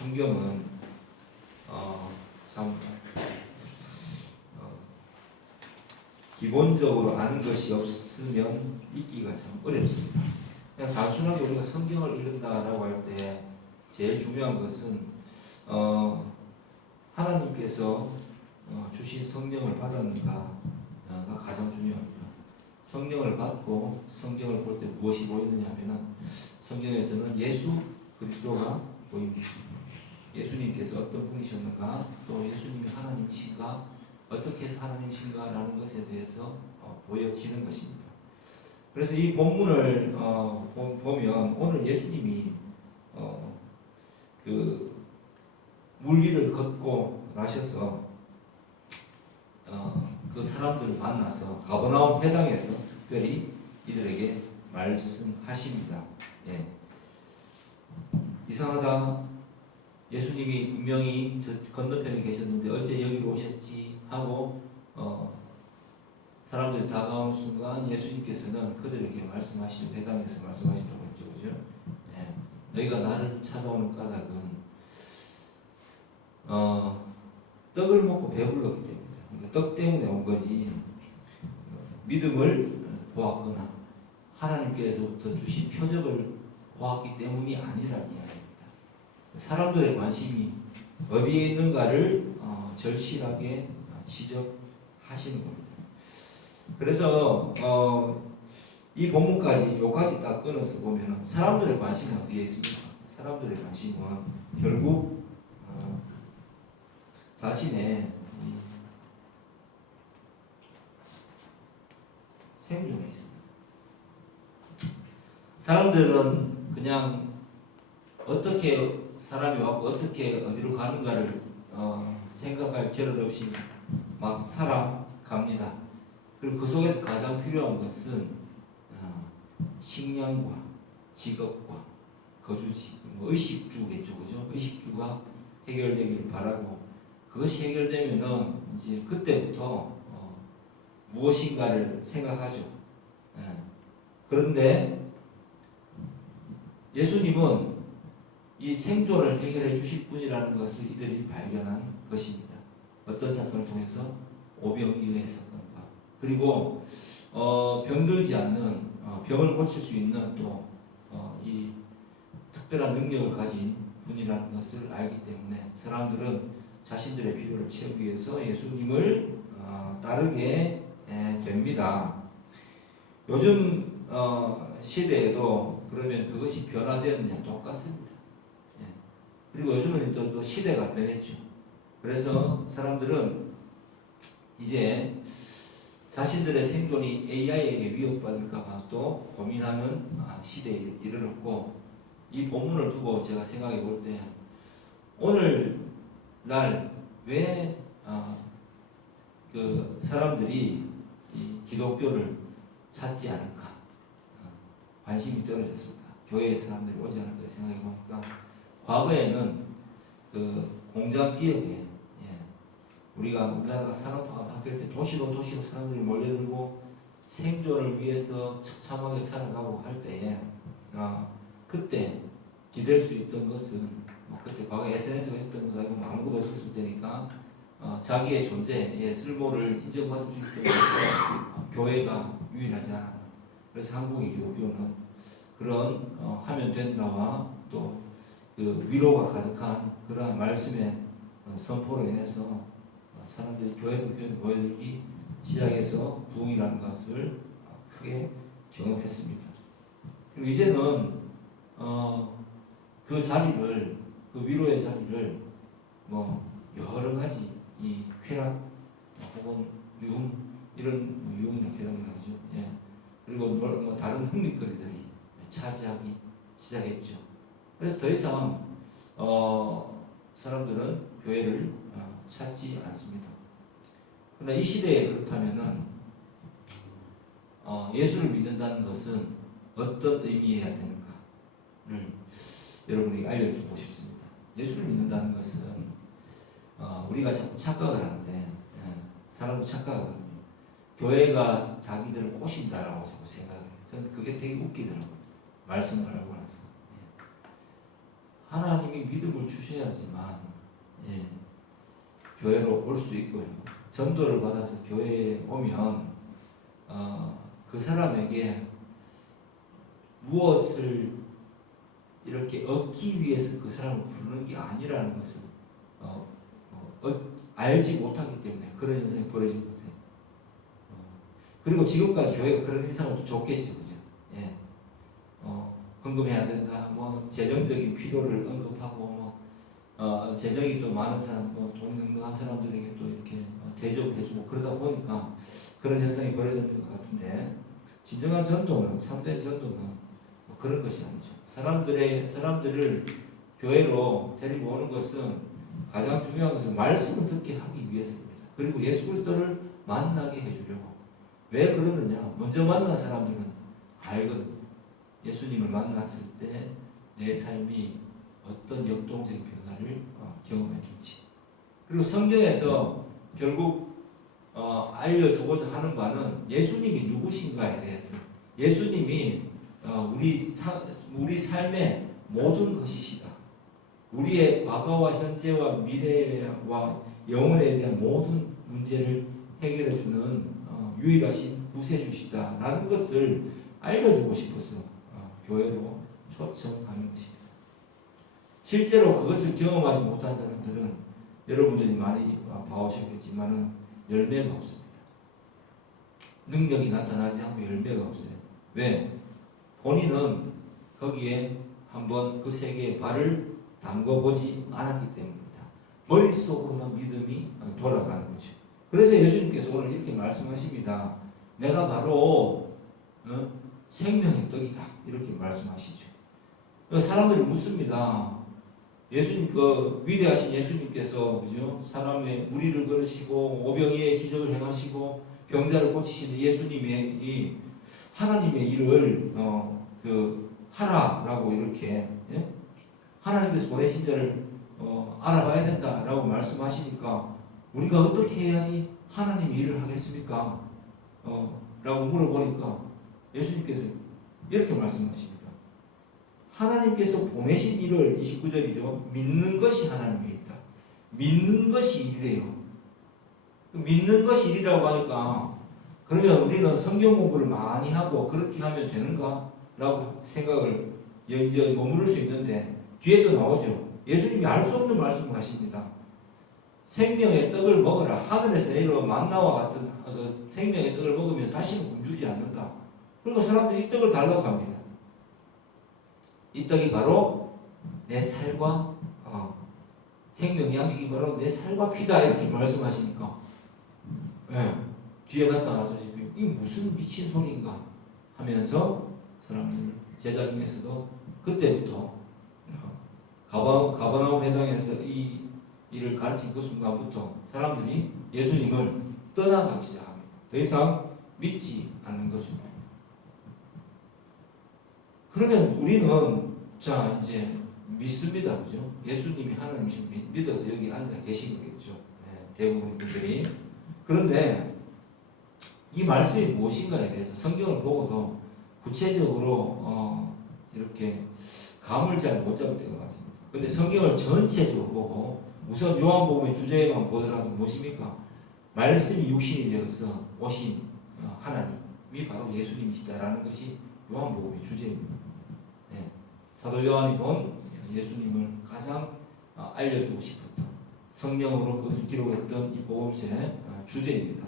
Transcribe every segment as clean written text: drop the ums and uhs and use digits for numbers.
성경은 참 기본적으로 아는 것이 없으면 읽기가 참 어렵습니다. 그냥 단순하게 우리가 성경을 읽는다라고 할 때 제일 중요한 것은 하나님께서 주신 성령을 받았는가가 가장 중요합니다. 성령을 받고 성경을 볼 때 무엇이 보이느냐 하면은 성경에서는 예수 그리스도가 보입니다. 예수님께서 어떤 분이셨는가, 또 예수님이 하나님이신가, 어떻게 해서 하나님이신가라는 것에 대해서 보여지는 것입니다. 그래서 이 본문을 보면 오늘 예수님이 그 물 위를 걷고 나셔서 그 사람들을 만나서 가버나움 회당에서 특별히 이들에게 말씀하십니다. 예. 이상하다. 예수님이 분명히 저 건너편에 계셨는데 어째 여기로 오셨지 하고 사람들이 다가오는 순간 예수님께서는 그들에게 말씀하신 회당에서 말씀하신다고 했죠, 그죠? 예. 너희가 나를 찾아오는 까닭은 떡을 먹고 배불렀기 때문이다. 그러니까 떡 때문에 온 거지 믿음을 보았거나 하나님께서부터 주신 표적을 보았기 때문이 아니라는 이야기입니다. 사람들의 관심이 어디에 있는가를 절실하게 지적하시는 겁니다. 그래서 이 본문까지 요까지 딱 끊어서 보면 사람들의 관심은 어디에 있습니까? 사람들의 관심은 결국 자신의 생존에 있습니다. 사람들은 그냥 어떻게 사람이 왔고 어떻게 어디로 가는가를 생각할 겨를 없이 막 살아갑니다. 그리고 그 속에서 가장 필요한 것은 식량과 직업과 거주지, 의식주겠죠, 그죠? 의식주가 해결되기를 바라고 그것이 해결되면은 이제 그때부터 무엇인가를 생각하죠. 그런데 예수님은 이 생존을 해결해 주실 분이라는 것을 이들이 발견한 것입니다. 어떤 사건을 통해서 오병이어의 사건과 그리고 병들지 않는 병을 고칠 수 있는 또 이 특별한 능력을 가진 분이라는 것을 알기 때문에 사람들은 자신들의 필요를 채우기 위해서 예수님을 따르게 됩니다. 요즘 시대에도 그러면 그것이 변화되었느냐? 똑같습니다. 그리고 요즘은 또 시대가 변했죠. 그래서 사람들은 이제 자신들의 생존이 AI에게 위협받을까봐 또 고민하는 시대에 이르렀고, 이 본문을 두고 제가 생각해 볼 때 오늘날 왜 그 사람들이 이 기독교를 찾지 않을까, 관심이 떨어졌을까, 교회에 사람들이 오지 않을까 생각해 보니까 과거에는 그 공장 지역에 우리가 우리나라가 산업화가 바뀔 때 도시로 사람들이 몰려들고 생존을 위해서 처참하게 살아가고 할 때에 그때 기댈 수 있던 것은 그때 과거에 SNS가 있었던 것도 아니고 아무것도 없었을 때니까 자기의 존재의 쓸모를 인정받을 수 있었던 것은 교회가 유일하지 않았나. 그래서 한국의 기독교는 그런 하면 된다와 또 그 위로가 가득한 그러한 말씀의 선포로 인해서 사람들이 교회를 보여들기 시작해서 부흥이라는 것을 크게 경험했습니다. 그리고 이제는 그 자리를, 그 위로의 자리를 여러 가지 이 쾌락 혹은 유흥, 이런 유흥이나 쾌락이라고 하죠. 그리고 다른 흥미거리들이 차지하기 시작했죠. 그래서 더 이상 사람들은 교회를 찾지 않습니다. 그러나 이 시대에 그렇다면은 예수를 믿는다는 것은 어떤 의미여야 되는가를 여러분에게 알려주고 싶습니다. 예수를 믿는다는 것은 우리가 자꾸 착각을 하는데 사람도 착각하거든요. 교회가 자기들을 꼬신다라고 자꾸 생각해요. 저는 그게 되게 웃기더라고요. 말씀을 알고 나서. 하나님이 믿음을 주셔야지만 예, 교회로 올 수 있고요. 전도를 받아서 교회에 오면 그 사람에게 무엇을 이렇게 얻기 위해서 그 사람을 부르는 게 아니라는 것을 알지 못하기 때문에 그런 현상이 벌어진 것 같아요. 그리고 지금까지 교회가 그런 인상은 좋겠죠, 그죠? 예. 헌금해야 된다, 뭐 재정적인 필요를 언급하고, 재정이 또 많은 사람, 돈 능동한 사람들에게 또 이렇게 대접을 해주고 그러다 보니까 그런 현상이 벌어졌던 것 같은데, 진정한 전도는, 참된 전도는 그런 것이 아니죠. 사람들을 교회로 데리고 오는 것은 가장 중요한 것은 말씀을 듣게 하기 위해서입니다. 그리고 예수 그리스도를 만나게 해주려고. 왜 그러느냐? 먼저 만난 사람들은 알거든요. 예수님을 만났을 때 내 삶이 어떤 역동적인 변화를 경험했는지. 그리고 성경에서 결국 알려주고자 하는 바는 예수님이 누구신가에 대해서, 예수님이 우리 삶의 모든 것이시다. 우리의 과거와 현재와 미래와 영혼에 대한 모든 문제를 해결해 주는 유일하신 구세주시다라는 것을 알려주고 싶어서 교회로 초청하는 것입니다. 실제로 그것을 경험하지 못한 사람들은 여러분들이 많이 봐오셨겠지만 열매가 없습니다. 능력이 나타나지 않고 열매가 없어요. 왜? 본인은 거기에 한번 그 세계에 발을 담궈보지 않았기 때문입니다. 머릿속으로만 믿음이 돌아가는 거죠. 그래서 예수님께서 오늘 이렇게 말씀하십니다. 내가 바로 생명의 떡이다. 이렇게 말씀하시죠. 사람들이 묻습니다. 예수님, 위대하신 예수님께서, 그죠? 사람의 무리를 걸으시고, 오병이의 기적을 행하시고, 병자를 고치시는 예수님의 하나님의 일을, 하라라고 이렇게, 예? 하나님께서 보내신 자를, 알아봐야 된다라고 말씀하시니까, 우리가 어떻게 해야지 하나님의 일을 하겠습니까? 라고 물어보니까, 예수님께서 이렇게 말씀하십니다. 하나님께서 보내신 일을 29절이죠. 믿는 것이 하나님의 일이다. 믿는 것이 일이래요. 믿는 것이 일이라고 하니까 그러면 우리는 성경 공부를 많이 하고 그렇게 하면 되는가? 라고 생각을 여기저기 머무를 수 있는데 뒤에 또 나오죠. 예수님이 알 수 없는 말씀을 하십니다. 생명의 떡을 먹어라. 하늘에서 내려온 만나와 같은 생명의 떡을 먹으면 다시는 굶주리지 않는다. 그리고 사람들이 이 떡을 달라고 합니다. 이 떡이 바로 내 살과 생명 양식이 바로 내 살과 피다 이렇게 말씀하시니까 네, 뒤에 나타나서 이 무슨 미친 소리인가 하면서 사람들 제자 중에서도 그때부터 가버나움 회당에서 이 일을 가르친 그 순간부터 사람들이 예수님을 떠나가기 시작합니다. 더 이상 믿지 않는 거죠. 그러면 우리는 이제 믿습니다. 그죠? 예수님이 하나님이신 믿어서 여기 앉아 계신 거겠죠. 네, 대부분 분들이. 그런데 이 말씀이 무엇인가에 대해서 성경을 보고도 구체적으로 이렇게 감을 잘 못 잡을 때가 많습니다. 그런데 성경을 전체적으로 보고 우선 요한복음의 주제만 보더라도 무엇입니까? 말씀이 육신이 되어서 오신 하나님이 바로 예수님이시다라는 것이 요한복음의 주제입니다. 네. 사도 요한이 본 예수님을 가장 알려주고 싶었던 성령으로 그것을 기록했던 이 복음서의 주제입니다.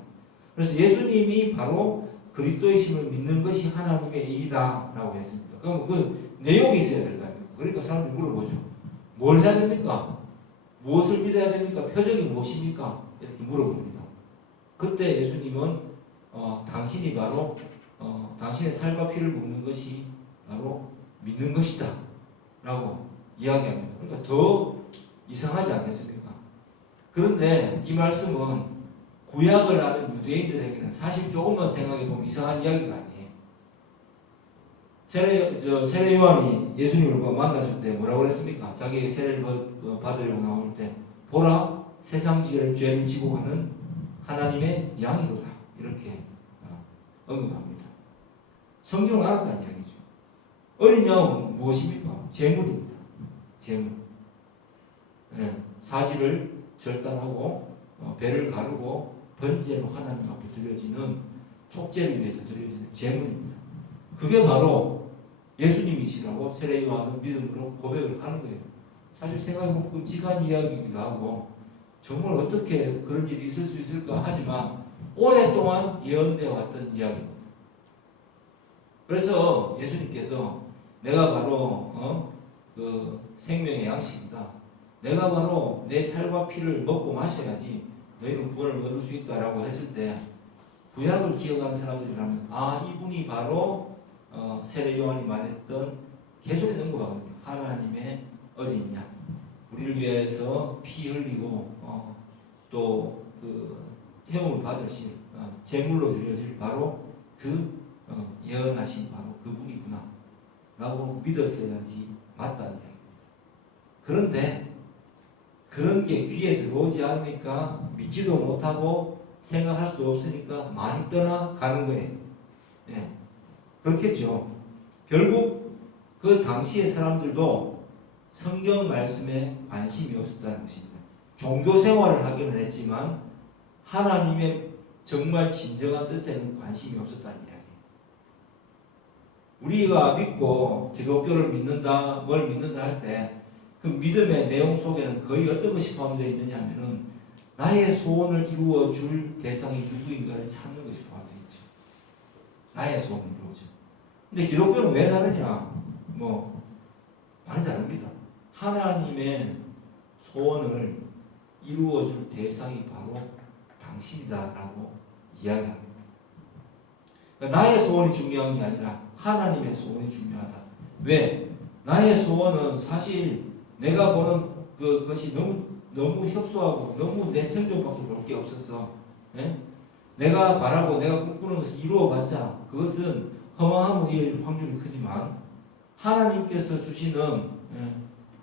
그래서 예수님이 바로 그리스도이심을 믿는 것이 하나님의 일이다 라고 했습니다. 그럼 그 내용이 있어야 될 거 아닙니까? 그러니까 사람들이 물어보죠. 뭘 해야 됩니까? 무엇을 믿어야 됩니까? 표적이 무엇입니까? 이렇게 물어봅니다. 그때 예수님은 당신이 바로 당신의 살과 피를 묻는 것이 바로 믿는 것이다 라고 이야기합니다. 그러니까 더 이상하지 않겠습니까? 그런데 이 말씀은 구약을 아는 유대인들에게는 사실 조금만 생각해보면 이상한 이야기가 아니에요. 세례 요한이 예수님을 만났을 때 뭐라고 그랬습니까? 자기의 세례를 받으려고 나올 때 보라 세상 죄를 지고 가는 하나님의 양이로다 이렇게 언급합니다. 성경을 알았다는 이야기죠. 어린 양은 무엇입니까? 제물입니다. 재물. 예, 사지를 절단하고 배를 가르고 번제로 하나님 앞에 드려지는 속죄를 위해서 드려지는 재물입니다. 그게 바로 예수님이시라고 세례 요한은 믿음으로 고백을 하는 거예요. 사실 생각해보면 끔찍한 이야기이기도 하고 정말 어떻게 그런 일이 있을 수 있을까 하지만 오랫동안 예언되어 왔던 이야기입니다. 그래서 예수님께서 내가 바로 그 생명의 양식이다. 내가 바로 내 살과 피를 먹고 마셔야지 너희는 구원을 얻을 수 있다라고 했을 때 구약을 기억하는 사람들이라면 이분이 바로 세례 요한이 말했던 계속해서 언급하거든요. 하나님의 어린 양, 우리를 위해서 피 흘리고 또 그 태움을 받으실 제물로 드려질 바로 그 예언하신 바로 그분이구나 라고 믿었어야지 맞다는 이야기입니다. 그런데 그런 게 귀에 들어오지 않으니까 믿지도 못하고 생각할 수도 없으니까 많이 떠나가는 거예요. 네. 그렇겠죠. 결국 그 당시의 사람들도 성경 말씀에 관심이 없었다는 것입니다. 종교 생활을 하기는 했지만 하나님의 정말 진정한 뜻에는 관심이 없었다는 이야기예요. 우리가 믿고 기독교를 믿는다, 뭘 믿는다 할 때 그 믿음의 내용 속에는 거의 어떤 것이 포함되어 있느냐 하면은 나의 소원을 이루어 줄 대상이 누구인가를 찾는 것이 포함되어 있죠. 나의 소원을 이루어줘. 근데 기독교는 왜 다르냐? 많이 다릅니다. 하나님의 소원을 이루어 줄 대상이 바로 당신이다라고 이야기합니다. 그러니까 나의 소원이 중요한 게 아니라 하나님의 소원이 중요하다. 왜? 나의 소원은 사실 내가 보는 그것이 너무 협소하고 너무 내 생존밖에 볼 게 없어서 내가 바라고 내가 꿈꾸는 것을 이루어봤자 그것은 허망함일 확률이 크지만 하나님께서 주시는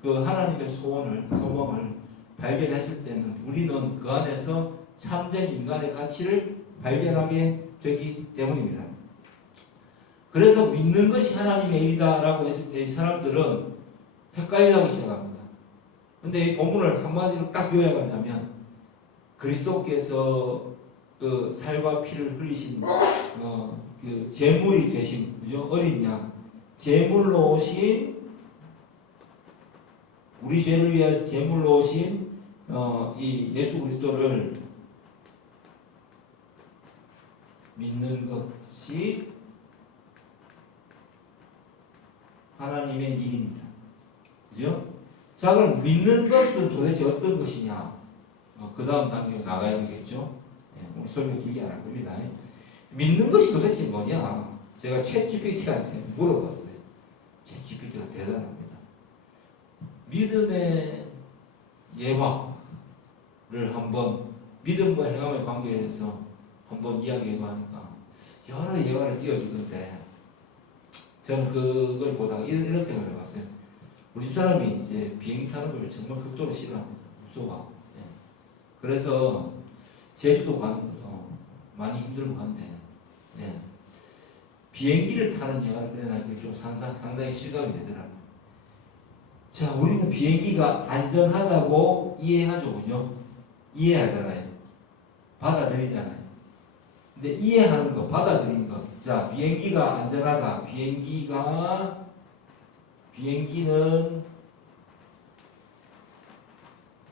그 하나님의 소망을 발견했을 때는 우리는 그 안에서 참된 인간의 가치를 발견하게 되기 때문입니다. 그래서 믿는 것이 하나님의 일이다라고 했을 때 이 사람들은 헷갈려하기 시작합니다. 근데 이 본문을 한마디로 딱 요약하자면 그리스도께서 그 살과 피를 흘리신 그 제물이 되신 그죠? 어린 양 제물로 오신 우리 죄를 위해서 제물로 오신 이 예수 그리스도를 믿는 것이 하나님의 일입니다. 그죠? 자, 그럼 믿는 것은 도대체 어떤 것이냐? 그 다음 단계로 나가야 되겠죠? 오늘 설명 길게 안 할 겁니다. 믿는 것이 도대체 뭐냐? 제가 챗GPT한테 물어봤어요. 챗GPT가 대단합니다. 믿음의 예화를 한번 믿음과 행함의 관계에 대해서 한번 이야기해봐 하니까 여러 예화를 띄워주는데 저는 그걸 보다가 이런 생각을 해봤어요. 우리 집사람이 이제 비행기 타는 걸 정말 극도로 싫어합니다. 무서워하고. 그래서 제주도 가는 것도 많이 힘들고 한데 비행기를 타는 예화를 그려나니까 좀 상당히 실감이 되더라고요. 자, 우리는 비행기가 안전하다고 이해하죠, 그죠? 이해하잖아요. 받아들이잖아요. 근데 이해하는 거, 받아들이는 거. 자, 비행기가 안전하다. 비행기는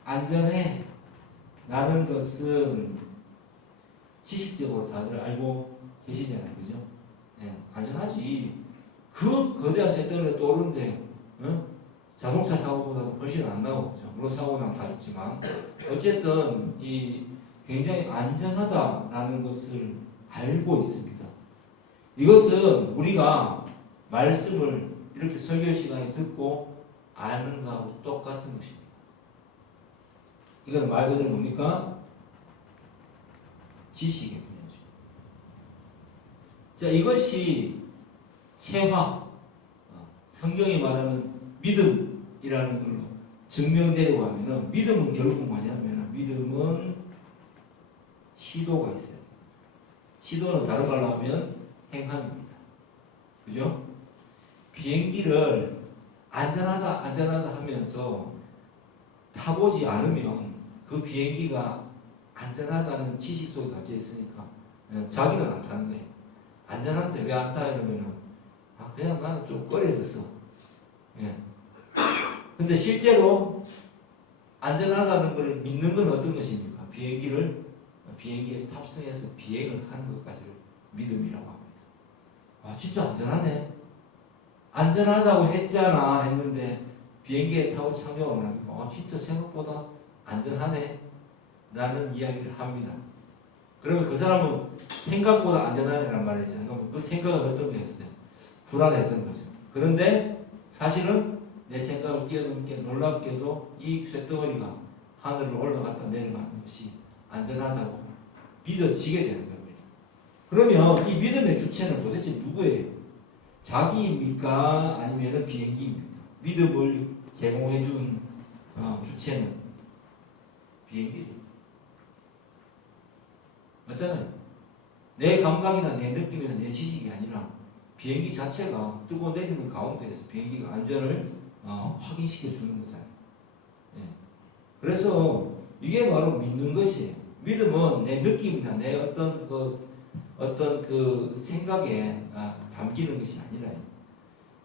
안전해. 라는 것은 지식적으로 다들 알고 계시잖아요, 그죠? 안전하지. 그 거대한 쇳덩이가 떠오르는데, 자동차 사고보다도 훨씬 안 나오죠. 물론 사고 나면 다 죽지만 어쨌든 이 굉장히 안전하다라는 것을 알고 있습니다. 이것은 우리가 말씀을 이렇게 설교 시간에 듣고 아는 거하고 똑같은 것입니다. 이건 말 그대로 뭡니까? 지식의 분야죠. 자, 이것이 체화, 성경이 말하는 믿음이라는 걸로 증명되려고 하면은 믿음은 결국 뭐냐면 믿음은 시도가 있어요. 시도는 다른 말로 하면 행함입니다. 그죠? 비행기를 안전하다 안전하다 하면서 타보지 않으면 그 비행기가 안전하다는 지식 속에 갇혀 있으니까 자기는 안 타는 거예요. 안전한데 왜 안 타? 이러면은 그냥 나는 좀 꺼려졌어. 예. 근데 실제로 안전하다는 걸 믿는 건 어떤 것입니까? 비행기에 탑승해서 비행을 하는 것까지를 믿음이라고 합니다. 진짜 안전하네. 안전하다고 했잖아 했는데 비행기에 타고 착륙을 하니까 진짜 생각보다 안전하네 라는 이야기를 합니다. 그러면 그 사람은 생각보다 안전하네라는 말을 했잖아요. 그럼 그 생각은 어떤 거였어요? 불안했던 거죠. 그런데 사실은 내 생각을 뛰어넘게 놀랍게도 이 쇳덩어리가 하늘을 올라갔다 내려가는 것이 안전하다고 믿어지게 되는 겁니다. 그러면 이 믿음의 주체는 도대체 누구예요? 자기입니까? 아니면 비행기입니까? 믿음을 제공해 준 주체는 비행기죠. 맞잖아요. 내 감각이나 내 느낌이나 내 지식이 아니라 비행기 자체가 뜨고 내리는 가운데에서 비행기가 안전을 확인시켜 주는 거잖아요. 예. 그래서 이게 바로 믿는 것이에요. 믿음은 내 느낌이나 내 어떤 그 생각에 담기는 것이 아니라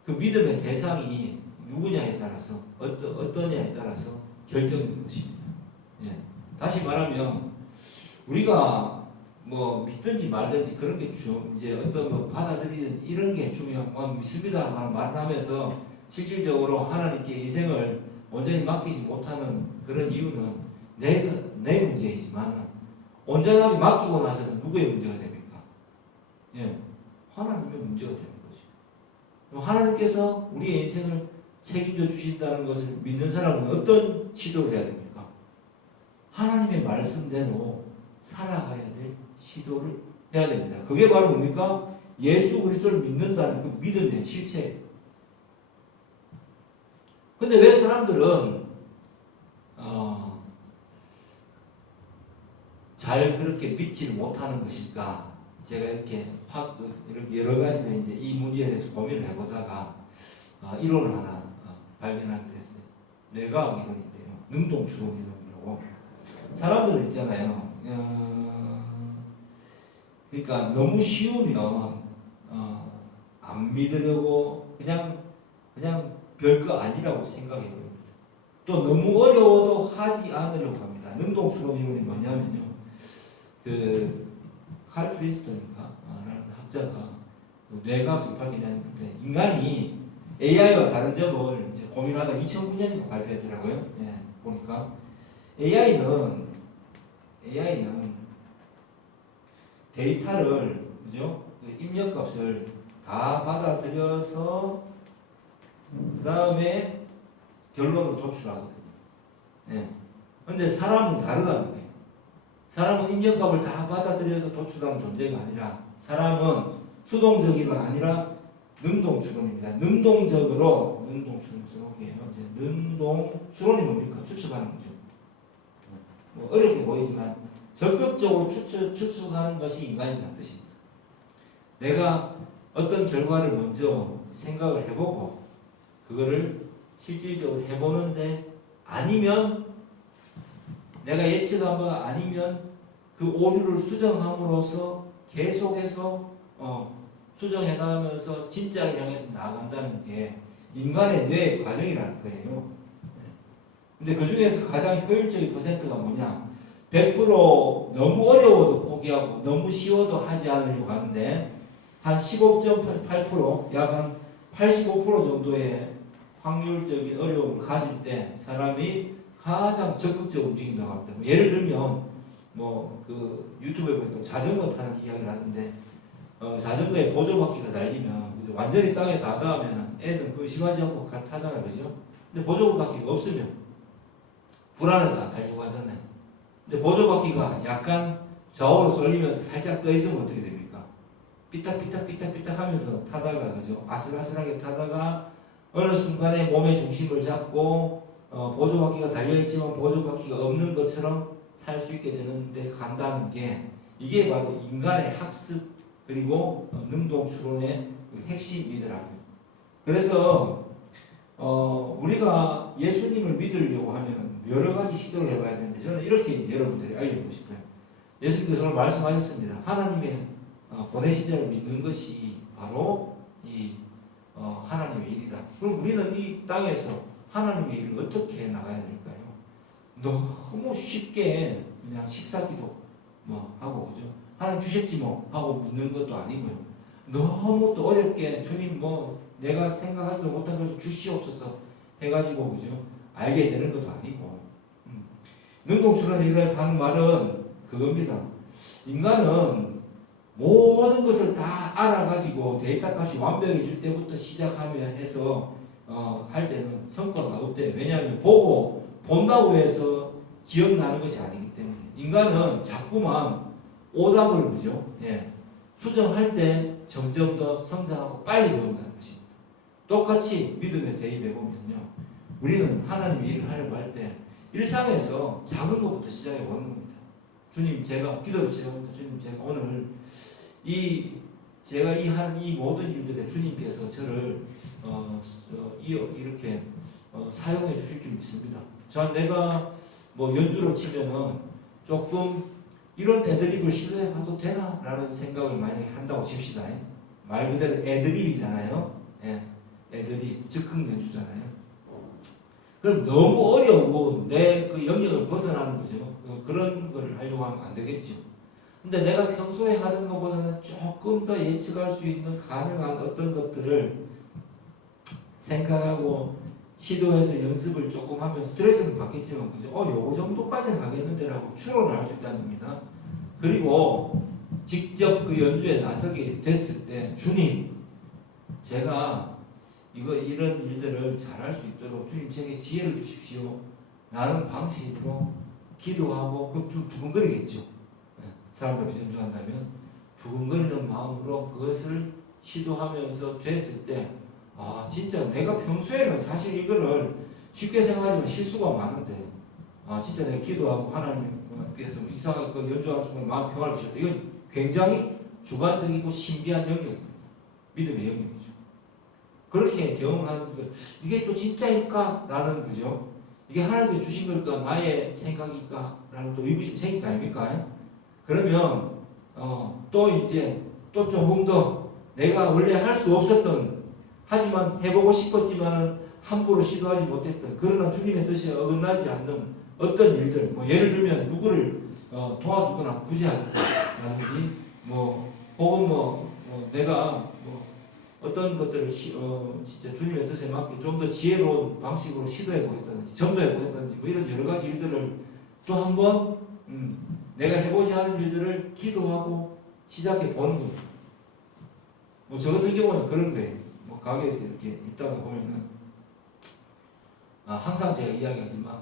그 믿음의 대상이 누구냐에 따라서 어떠냐에 따라서 결정되는 것입니다. 예. 다시 말하면 우리가 뭐 믿든지 말든지 그런 게 이제 어떤 받아들이든지 이런 게 중요한 믿습니다만 말하면서 실질적으로 하나님께 인생을 온전히 맡기지 못하는 그런 이유는 내 문제이지만 온전하게 맡기고 나서는 누구의 문제가 됩니까? 예, 하나님의 문제가 되는 거죠. 하나님께서 우리의 인생을 책임져 주신다는 것을 믿는 사람은 어떤 시도를 해야 됩니까? 하나님의 말씀대로 살아가야 될 시도를 해야 됩니다. 그게 바로 뭡니까? 예수 그리스도를 믿는다는 그 믿음의 실체예요. 근데 왜 사람들은 잘 그렇게 믿지를 못하는 것일까? 제가 이렇게 여러 가지로 이제 이 문제에 대해서 고민을 해보다가 이론을 하나 발견하게 됐어요. 뇌과학 이론인데요. 능동추론 이론이라고. 사람들은 있잖아요. 그러니까 너무 쉬우면 안 믿으려고 그냥 별거 아니라고 생각해 봅니다. 또 너무 어려워도 하지 않으려고 합니다. 능동추론 이론이 뭐냐면요. 칼 프리스턴인가 라는 학자가 뇌과학적 밝혀냈는데 인간이 AI와 다른 점을 이제 고민하다 2009년에 발표했더라고요. 예, 보니까 AI는 데이터를 그죠? 입력값을 다 받아들여서 그 다음에 결론을 도출하거든요. 예. 근데 사람은 다르다는 거예요. 사람은 입력값을 다 받아들여서 도출하는 존재가 아니라 사람은 수동적이가 아니라 능동추론입니다. 능동적으로 능동추론 써볼게요. 능동추론이 뭡니까? 추측하는 거죠. 뭐 어렵게 보이지만 적극적으로 추측하는 것이 인간이라는 뜻입니다. 내가 어떤 결과를 먼저 생각을 해보고 그거를 실질적으로 해보는데 아니면 내가 예측한 바가 아니면 그 오류를 수정함으로써 계속해서 수정해 나가면서 진짜를 향해서 나아간다는 게 인간의 뇌의 과정이라는 거예요. 근데 그 중에서 가장 효율적인 퍼센트가 뭐냐? 100% 너무 어려워도 포기하고 너무 쉬워도 하지 않으려고 하는데 한 15.8%, 약 한 85% 정도의 확률적인 어려움을 가질 때 사람이 가장 적극적으로 움직인다고 합니다. 예를 들면 그 유튜브에 보니까 자전거 타는 이야기를 하는데 자전거에 보조바퀴가 달리면 완전히 땅에 닿으면 애들 그 심하지 않고 타잖아요, 그죠? 근데 보조바퀴가 없으면 불안해서 안 타려고 하잖아요. 근데 보조바퀴가 약간 좌우로 쏠리면서 살짝 떠 있으면 어떻게 됩니까? 삐딱삐딱 하면서 타다가 그죠? 아슬아슬하게 타다가 어느 순간에 몸의 중심을 잡고 보조바퀴가 달려있지만 보조바퀴가 없는 것처럼 탈 수 있게 되는데 간다는 게 이게 바로 인간의 학습 그리고 능동추론의 핵심이더라고요. 그래서 우리가 예수님을 믿으려고 하면 여러 가지 시도를 해봐야 되는데 저는 이렇게 이제 여러분들이 알려주고 싶어요. 예수님께서 오늘 말씀하셨습니다. 하나님의 보내신 자를 믿는 것이 바로 이 하나님의 일이다. 그럼 우리는 이 땅에서 하나님의 일을 어떻게 나가야 될까요? 너무 쉽게 그냥 식사기도 뭐 하고 그죠? 하나님 주셨지 뭐 하고 믿는 것도 아니고요. 너무 또 어렵게 주님 뭐 내가 생각하지도 못한 것을 주시옵소서 해가지고 그죠? 알게 되는 것도 아니고. 능동출한 이들에서 하는 말은 그겁니다. 인간은 모든 것을 다 알아가지고 데이터값이 완벽해질 때부터 시작하면 해서 할 때는 성과가 없대요. 왜냐하면 보고 본다고 해서 기억나는 것이 아니기 때문에 인간은 자꾸만 오답을 그죠? 예. 수정할 때 점점 더 성장하고 빨리 배운다는 것입니다. 똑같이 믿음에 대입해 보면요, 우리는 하나님의 일을 하려고 할 때 일상에서 작은 것부터 시작해 보는 겁니다. 주님, 제가 기도를 시작합니다. 주님, 제가 오늘 제가 이 모든 일들에 주님께서 저를 이렇게 사용해 주실 줄 믿습니다. 내가 뭐 연주를 치면은 조금 이런 애드립을 시도해봐도 되나? 라는 생각을 만약에 한다고 칩시다. 말 그대로 애드립이잖아요. 예, 애드립, 즉흥 연주잖아요. 그럼 너무 어려우고 내 그 영역을 벗어나는 거죠. 그런 걸 하려고 하면 안 되겠죠. 근데 내가 평소에 하는 것보다는 조금 더 예측할 수 있는 가능한 어떤 것들을 생각하고 시도해서 연습을 조금 하면 스트레스는 받겠지만, 그죠? 요거 정도까지는 하겠는데라고 추론을 할 수 있다는 겁니다. 그리고 직접 그 연주에 나서게 됐을 때, 주님, 제가 이런 일들을 잘할 수 있도록 주님 제게 지혜를 주십시오. 라는 방식으로 기도하고, 그럼 좀 두근거리겠죠. 사람들 연주한다면 두근거리는 마음으로 그것을 시도하면서 됐을 때, 진짜 내가 평소에는 사실 이거를 쉽게 생각하지만 실수가 많은데, 진짜 내가 기도하고 하나님께서 이상하게 그 연주하는 순간 마음 평화를 주셨다. 이건 굉장히 주관적이고 신비한 영역입니다. 믿음의 영역이죠. 그렇게 경험하는 것, 이게 또 진짜일까? 라는, 그죠? 이게 하나님이 주신 걸까? 나의 생각일까? 라는 또 의구심 생길 거 아닙니까? 그러면 또 조금 더 내가 원래 할 수 없었던, 하지만 해보고 싶었지만 함부로 시도하지 못했던, 그러나 주님의 뜻에 어긋나지 않는 어떤 일들, 뭐 예를 들면 누구를 도와주거나 구제하라든지, 혹은 내가 어떤 것들을 진짜 주님의 뜻에 맞게 좀 더 지혜로운 방식으로 시도해 보겠다든지, 전도해 보겠다든지, 이런 여러 가지 일들을 또 한번 내가 해보지 않은 일들을 기도하고 시작해 보는 겁니다. 저 같은 경우는 그런 거예요. 가게에서 이렇게 있다가 보면은, 항상 제가 이야기하지만,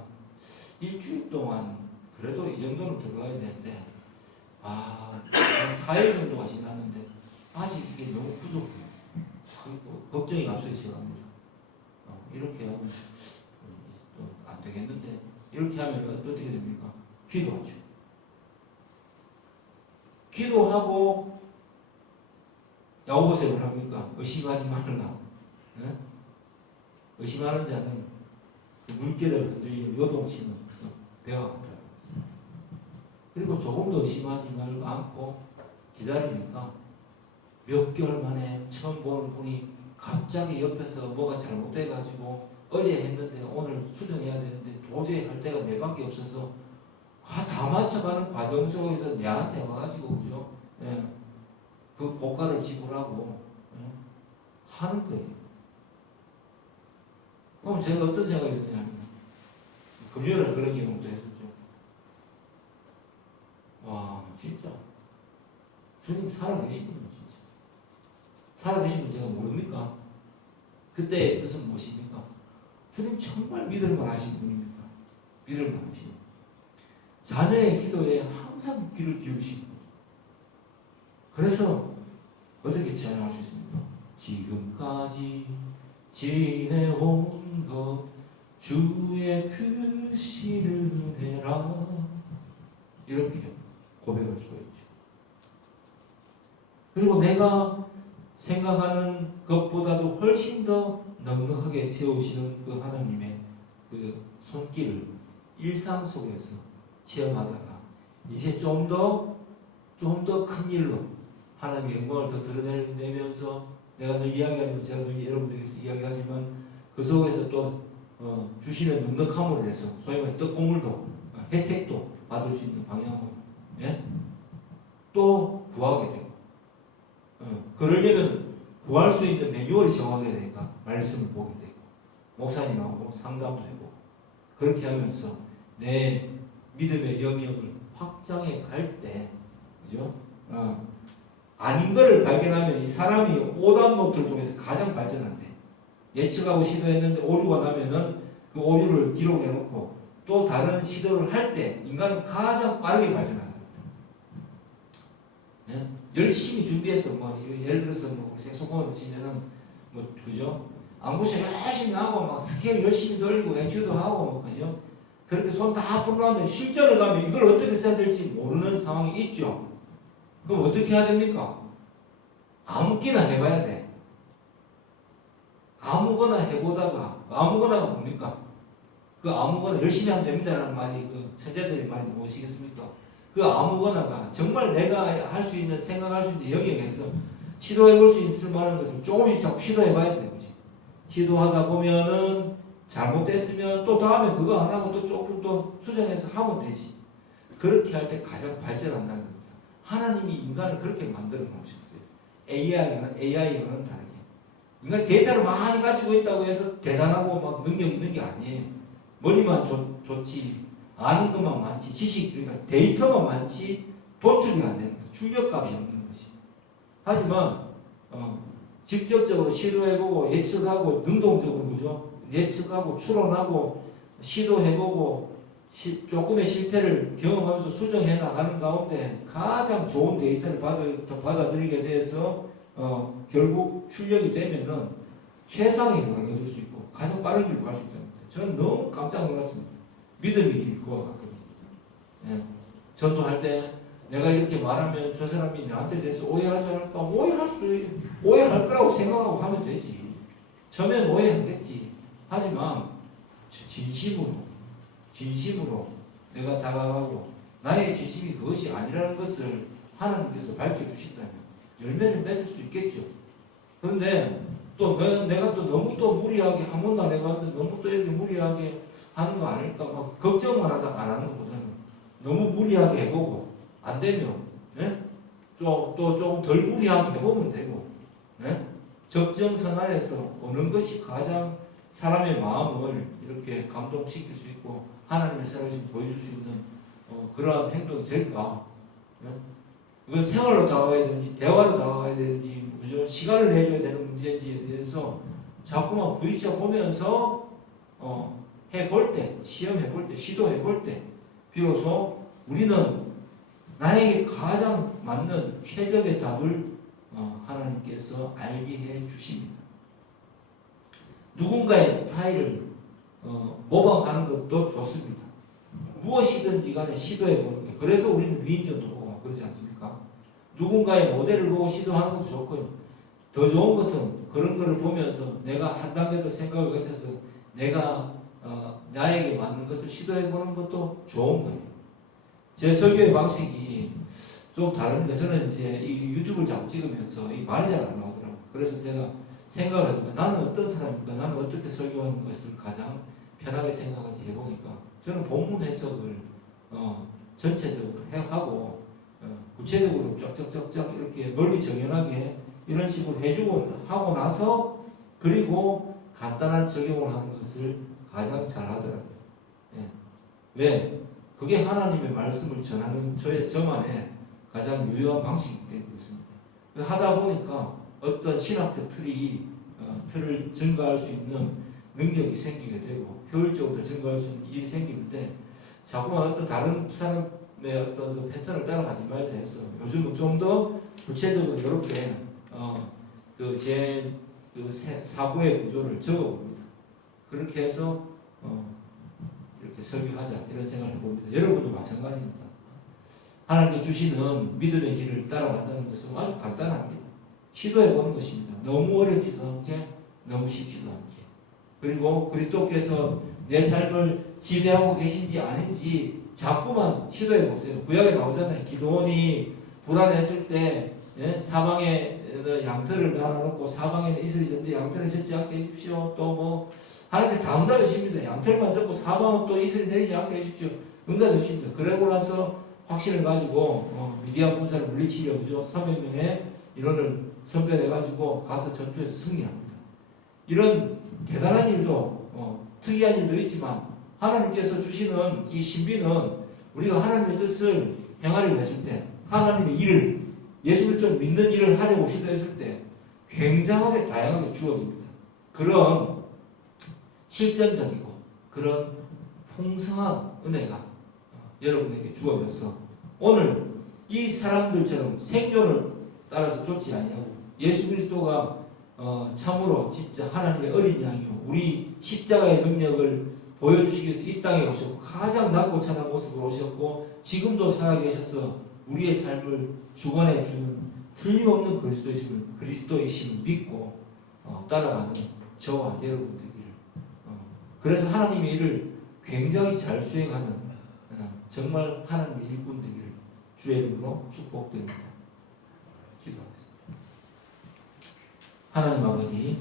일주일 동안 그래도 이 정도는 들어가야 되는데, 한 4일 정도가 지났는데, 아직 이게 너무 부족해요. 그리고 걱정이 앞서기 시작합니다. 이렇게 하면 또 안 되겠는데, 이렇게 하면 어떻게 됩니까? 기도하죠. 기도하고 야고보서 뭘 합니까? 의심하지 말라. 네? 의심하는 자는 그 물결을 흔들리는 요동치는 배와 같다. 그리고 조금 더 의심하지 말고 않고 기다리니까 몇 개월 만에 처음 보는 분이 갑자기 옆에서 뭐가 잘못돼가지고 어제 했는데 오늘 수정해야 되는데 도저히 할 데가 내밖에 없어서 다 맞춰가는 과정 속에서 내한테 와가지고, 그죠? 예. 그 고가를 지불하고, 하는 거예요. 그럼 제가 어떤 생각이 드냐면, 금요일에 그런 경험도 했었죠. 와, 진짜. 주님 살아계시군요, 진짜. 살아계신 분 제가 모릅니까? 그때의 뜻은 무엇입니까? 주님 정말 믿을만 하신 분입니다. 믿을만 하신 분. 자녀의 기도에 항상 귀를 기울이시고, 그래서 어떻게 찬양할 수 있습니까? 지금까지 지내온 것 주의 크신 은혜라, 이렇게 고백할 수가 있죠. 그리고 내가 생각하는 것보다도 훨씬 더 넉넉하게 채우시는 그 하나님의 그 손길을 일상 속에서 체험하다가 이제 좀 더 큰 일로 하나님의 영광을 더 드러내면서 내가 늘 이야기하지만 제가 늘 여러분들에게서 이야기하지만 그 속에서 또 주시는 넉넉함으로 해서 소위 말해서 떡고물도 혜택도 받을 수 있는 방향으로 예? 또 구하게 되고 그러려면 구할 수 있는 매뉴얼이 정하게 되니까 말씀을 보게 되고 목사님하고 상담도 해보고 그렇게 하면서 내 믿음의 영역을 확장해 갈 때 그죠? 아닌 거를 발견하면 이 사람이 오답노트를 통해서 가장 발전한대. 예측하고 시도했는데 오류가 나면은 그 오류를 기록해놓고 또 다른 시도를 할 때 인간은 가장 빠르게 발전한다. 예? 열심히 준비해서 뭐 예를 들어서 뭐 색소폰을 치면은 뭐 그죠? 안구시 열심히 하고 막 스케일 열심히 돌리고 에튜도 하고 뭐 그죠? 그렇게 손 다 풀어놨는데 실전에 가면 이걸 어떻게 써야 될지 모르는 상황이 있죠. 그럼 어떻게 해야 됩니까? 아무끼나 해봐야 돼. 아무거나 해보다가 아무거나가 뭡니까? 그 아무거나 열심히 하면 됩니다라는 말이 그 천재들의 말이 무엇이겠습니까? 그 아무거나가 정말 내가 할 수 있는 생각할 수 있는 영역에서 시도해볼 수 있을 만한 것을 조금씩 자꾸 시도해봐야 되는 거지. 시도하다 보면은 잘못됐으면 또 다음에 그거 안 하고 또 조금 더 수정해서 하면 되지. 그렇게 할 때 가장 발전한다는 겁니다. 하나님이 인간을 그렇게 만들어 놓으셨어요. AI와는 다르게. 인간이 데이터를 많이 가지고 있다고 해서 대단하고 막 능력 있는 게 아니에요. 머리만 좋지, 아는 것만 많지, 지식, 그러니까 데이터만 많지, 도출이 안 되는 거예요. 출력값이 없는 거지. 하지만, 직접적으로 시도해보고, 예측하고, 능동적으로, 그죠? 예측하고, 추론하고, 시도해보고, 조금의 실패를 경험하면서 수정해 나가는 가운데 가장 좋은 데이터를 받아들이게 돼서 결국 출력이 되면은 최상의 결과를 얻을 수 있고 가장 빠른 길로 갈 수 있다는 거예요. 저는 너무 깜짝 놀랐습니다. 믿음이 그와 같거든요. 예. 전도할 때 내가 이렇게 말하면 저 사람이 나한테 대해서 오해하지 않을까? 오해할 거라고 생각하고 하면 되지. 처음엔 오해하겠지. 하지만 진심으로 내가 다가가고 나의 진심이 그것이 아니라는 것을 하나님께서 밝혀주신다면 열매를 맺을 수 있겠죠. 그런데 또 내가 또 너무 또 무리하게 한 번도 안 해봤는데 너무 또 이렇게 무리하게 하는 거 아닐까 막 걱정만 하다 안 하는 것보다는 너무 무리하게 해보고 안 되면 네? 또 조금 덜 무리하게 해보면 되고 네? 적정선안에서 어느 것이 가장 사람의 마음을 이렇게 감동시킬 수 있고 하나님의 사랑을 보여줄 수 있는 그러한 행동이 될까? 네? 이건 생활로 다가가야 되는지 대화로 다가가야 되는지 그죠? 시간을 내줘야 되는 문제인지에 대해서 자꾸만 부딪혀 보면서 해볼 때, 시험해볼 때, 시도해볼 때 비로소 우리는 나에게 가장 맞는 최적의 답을 하나님께서 알게 해 주십니다. 누군가의 스타일을 모방하는 것도 좋습니다. 무엇이든지 간에 시도해보는 거예요. 그래서 우리는 위인전도 보고 그러지 않습니까? 누군가의 모델을 보고 시도하는 것도 좋고요. 더 좋은 것은 그런 거를 보면서 내가 한 단계 더 생각을 거쳐서 내가 나에게 맞는 것을 시도해보는 것도 좋은 거예요. 제 설교의 방식이 좀 다릅니다. 저는 이제 이 유튜브를 자꾸 찍으면서 이 말이 잘 안 나오더라고요. 그래서 제가 생각을 해보면 나는 어떤 사람일까? 나는 어떻게 설교하는 것을 가장 편하게 생각하지 해보니까 저는 본문 해석을 전체적으로 하고 구체적으로 쫙쫙쫙쫙 이렇게 논리 정연하게 이런 식으로 해주고 하고 나서 그리고 간단한 적용을 하는 것을 가장 잘 하더라고요. 예. 왜? 그게 하나님의 말씀을 전하는 저만의 가장 유효한 방식이 되고 있습니다. 하다 보니까 어떤 신학적 틀을 증가할 수 있는 능력이 생기게 되고 효율적으로 증가할 수 있는 일이 생기는데 자꾸만 어떤 다른 사람의 어떤 그 패턴을 따라가지 말자 해서 요즘은 좀 더 구체적으로 이렇게 제 사고의 구조를 적어봅니다. 그렇게 해서 이렇게 설교하자 이런 생각을 해봅니다. 여러분도 마찬가지입니다. 하나님이 주시는 믿음의 길을 따라간다는 것은 아주 간단합니다. 시도해보는 것입니다. 너무 어렵지도 않게 너무 쉽지도 않게. 그리고 그리스도께서 내 삶을 지배하고 계신지 아닌지 자꾸만 시도해보세요. 구약에 나오잖아요. 기드온이 불안했을 때 사방에 양털을 달아놓고 사방에는 이슬이 졌는데 양털을 젖지 않게 해주십시오. 또 뭐 하나님이 다 응답해 주십니다. 양털만 젖고 사방은 또 이슬이 내리지 않게 해주십시오. 응답해 주십니다. 그러고 나서 확신을 가지고 미디안 군사를 물리치려 그죠? 300명의 인원을 선별해가지고 가서 전투에서 승리합니다. 이런 대단한 일도 특이한 일도 있지만 하나님께서 주시는 이 신비는 우리가 하나님의 뜻을 행하려고 했을 때 하나님의 일을 예수 그리스도를 믿는 일을 하려고 시도했을 때 굉장하게 다양하게 주어집니다. 그런 실전적이고 그런 풍성한 은혜가 여러분에게 주어져서 오늘 이 사람들처럼 생존을 따라서 쫓지 아니하고 예수 그리스도가 참으로 진짜 하나님의 어린 양이요 우리 십자가의 능력을 보여주시기 위해서 이 땅에 오셨고 가장 낮고 찬한 모습으로 오셨고 지금도 살아계셔서 우리의 삶을 주관해 주는 틀림없는 그리스도이심을 믿고 따라가는 저와 여러분 되기를 그래서 하나님의 일을 굉장히 잘 수행하는 정말 하나님의 일꾼 되기를 주의 이름으로 축복드립니다. 기도하겠습니다. 하나님 아버지